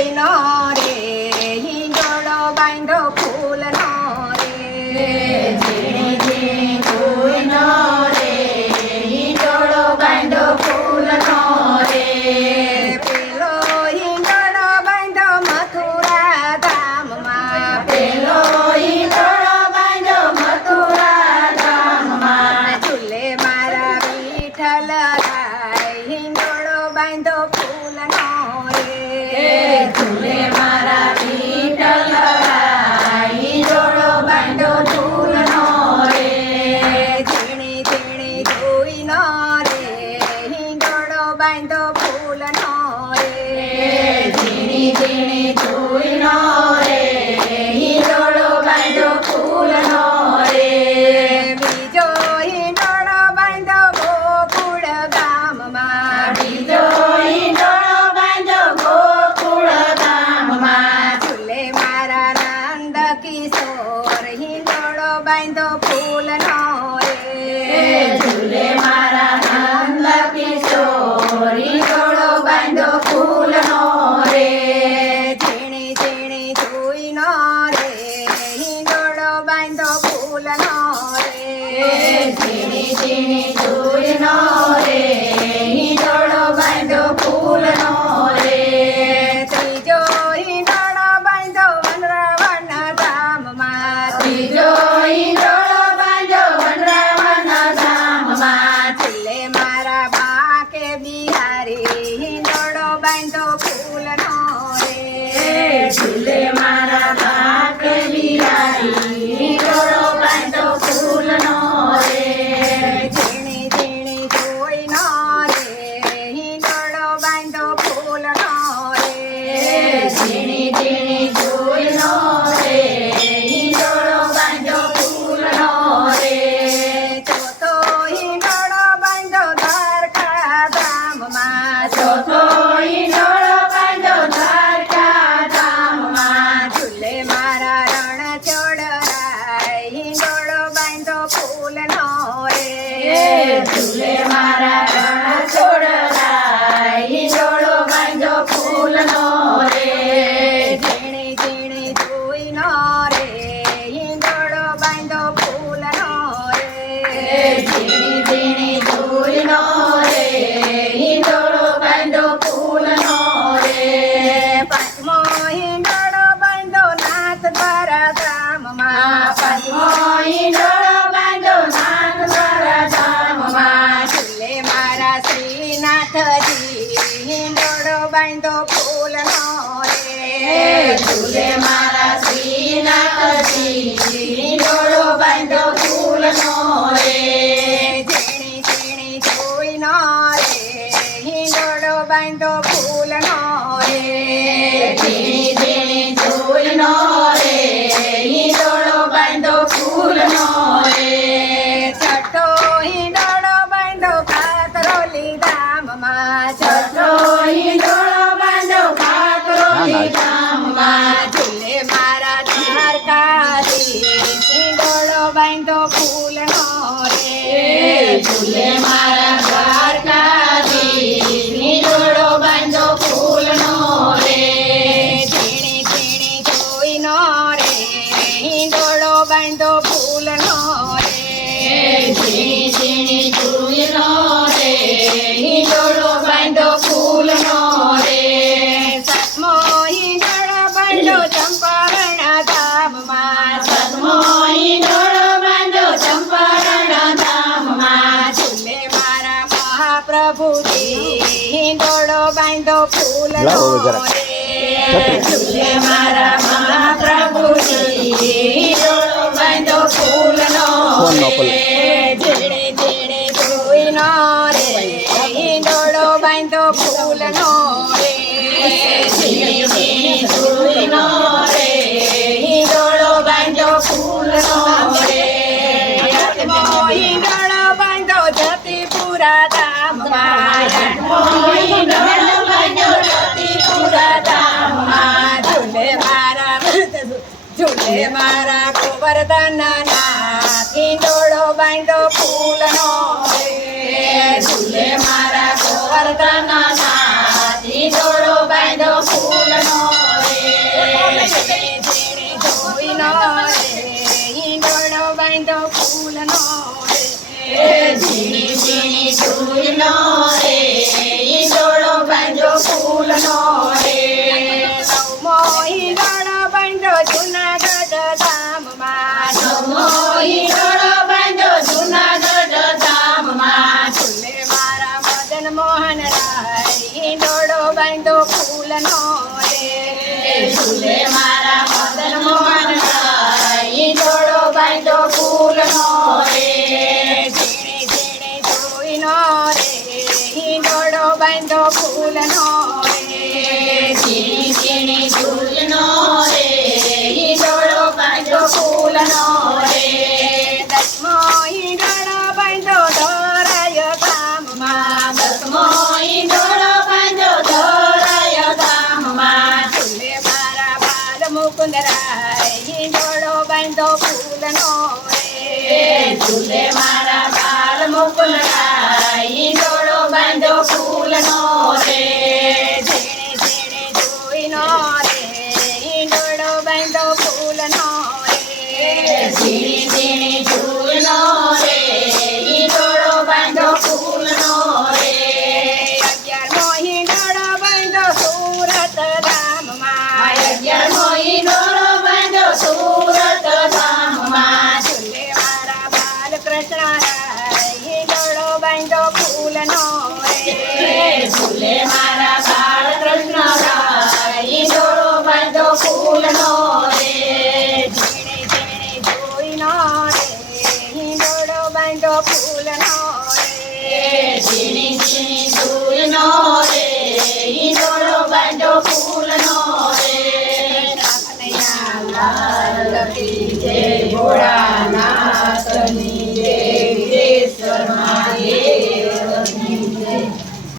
જોઈનો રે હિંડોળો બાંધો ફૂલનો રે ઝીણી ઝીણી જોઈનો રે હિંડોળો બાંધો ફૂલનો રે પેલો હિંડોળો બાંધો મથુરા ધામમાં પેલો હિંડોળો બાંધો મથુરા ધામમાં ઝૂલે મારા વિઠ્ઠલ રાય હિંડોળો બાંધો ફૂલનો રે ઝૂલે મારા વિઠ્ઠલ રાય હિંડોળો બાંધો ફૂલનો રે ઝીણી ઝીણી જોઈનો રે હિંડોળો બાંધો ફૂલનો રે ઝીણી ઝીણી જોઈનો રે હિંડોળો બાંધો ફૂલનો રે બીજો હિંડોળો બાંધો ગોકુળ ગામમાં બીજો હિંડોળો બાંધો ગોકુળ ગામમાં ઝૂલે મારા નંદ કિશોર હિંડોળો બાંધો ફૂલનો રે ઝૂલે મારા નંદ કિશોર હિંડોળો બાંધો ફૂલનો રે ઝીણી ઝીણી જોઈનો રે હિંડોળો બાંધો ફૂલનો રે ઝીણી ઝીણી જોઈનો રે હિંડોળો બાંધો ફૂલનો રે ત્રીજો હિંડોળો બાંધો વનરાવન ધામમાં ત્રીજો હિંડોળો બાંધો વનરાવન ધામમાં ઝૂલે મારા બાકે બિહારી હિંડોળો બાંધો ફૂલનો રે ઝૂલે મારા બાપ બિહારી હિંડોળો બાંધો ફૂલનો રે ઝીણી ઝીણી જોઈનો રે હિંડોળો બાંધો ફૂલનો રે ઝીણી ઝીણી જોઈનો રે હિંડોળો બાંધો ફૂલનો રે ચોથો હિંડોળો બાંધો દ્વારકા ધામમાં ચોથો હિંડોળો બાંધો દ્વારકા ધામમાં ઝૂલે મારા રણ ચોડરાય હિંડોળો બાંધો ફૂલનો રે ઝૂલે મારા રણ છોડરાય હિંડોળો બાંધો ફૂલનો રે ઝીણી ઝીણી જોઈનો રે હિંડોળો બાંધો ફૂલનો રે ઝીણી ઝીણી જોઈનો રે હિંડોળો બાંધો ફૂલનો રે પાંચમો હિંડોળો બાંધો નાથ દ્વારા ધામમાં પાંચમો હિંડોળો બાંધો નાથ દ્વારા ધામમાં ઝૂલે મારા શ્રીનાથજી હિંડોળો બાંધો ફૂલનો રે ઝૂલે મારા શ્રીનાથજી હિંડોળો બાંધો ફૂલનો રે ઝીણી ઝીણી જોઈનો રે હિંડોળો બાંધો ફૂલનો રે ઝીણી ઝીણી જોઈનો રે હિંડોળો બાંધો ફૂલનો રે છઠ્ઠો હિંડોળો બાંધો કાતરોલી ધામમાં છઠ્ઠો હિંડોળો બાંધો કાતરોલી ધામમાં ઝૂલે મારા દ્વારકાધીશ હિંડોળો બાંધો ફૂલનો રે ઝૂલે મારા દ્વારકાધીશ હિંડોળો બાંધો ફૂલનો રે ઝીણી ઝીણી જોઈનો રે હિંડોળો બાંધો ફૂલનો રે ઝીણી ઝીણી જોઈનો રે હિંડોળો બાંધો ફૂલનો રે સાતમો હિંડોળો બાંધો ચંપારણ ધામમાં સાતમો હિંડોળો બાંધો ચંપારણ ધામમાં ઝૂલે મારા મહાપ્રભુજી હિંડોળો બાંધો ફૂલનો લાવો જરા. રે ઝૂલે મારા મહાપ્રભુજી હિંડોળો બાંધો ફૂલનો ફોન નો રે ઝીણી ઝીણી જોઈનો રે હિંડોળો બાંધો ફૂલનો રે ઝીણી ઝીણી જોઈનો રે હિંડોળો બાંધો ફૂલનો રે આઠમો હિંડોળો બાંધો જતીપુરા ધામમાં આઠમો હિંડોળો બાંધો જતીપુરા ધામમાં ઝૂલે મારા ગોવર્ધનનાથ હિંડોળો બાંધો ફૂલનો રે ઝૂલે મારા ગોવર્ધનનાથ હિંડોળો બાંધો ફૂલનો ઝીણે ઝીણે જોઈનો રે ઈંડોળો બાંધ્યો ફૂલનો રે ઝીણી ઝીણી જોઈનો રે ઈંડોળો બાંધ્યો ફૂલનો રે નવમો ઈંડોળો બાંધ્યો જુનાગઢ ધામમાં નવમો ઈંડોળો બાંધ્યો જુનાગઢ ધામમાં ઝૂલે મારા મદન મોહન રાય ઈંડોળો બાંધ્યો ફૂલનો રે ઝૂલે મારા મદન મોહન રાય ઈંડોળો બાંધ્યો ફૂલનો રે ઝીણે ઝીણે જોઈનો રે ઈંડોળો બાંધ્યો ફૂલનો રે ઝીણી ઝીણી ઝૂલનો રે ઈંડોળો બાંધ્યો ફૂલનો રે દસમો ઈંડોળો બાંધ્યો ધોરાય ગામમાં દસમો ઈંડોળો બાંધ્યો ધોરાય ગામમાં ઝૂલે મારા બાલ મુકુંદ રાય ઈંડોળો બાંધ્યો ફૂલનો રે ઝૂલે મારા બાલ મુકુંદ રાય ઈંડોળો બાંધ્યો ફૂલનો રે ઝીણે ઝીણે જોઈનો રે ઈંડોળો બાંધ્યો ફૂલનો રે ઝીણી ઝીણી ઝૂલનો રે ઈંડોળો બાંધ્યો ફૂલનો રે 11મો ઈંડોળો બાંધ્યો સુરત ધામમાં 11મો ઈંડોળો બાંધ્યો સુરત ધામમાં ઝૂલે મારા બાલ કૃષ્ણ રાય ઈંડોળો બાંધ્યો ફૂલનો રે ઝૂલે મારા બાળ કૃષ્ણ રાય ઈંડોળો બાંધ્યો ફૂલનો રે ઝીણે ઝીણે જોઈનો રે ઈંડોળો બાંધ્યો ફૂલનો રે ઝીણી ઝીણી ઝૂલનો રે ઈંડોળો બાંધ્યો ફૂલનો રે કનૈયા લાલ કી જય.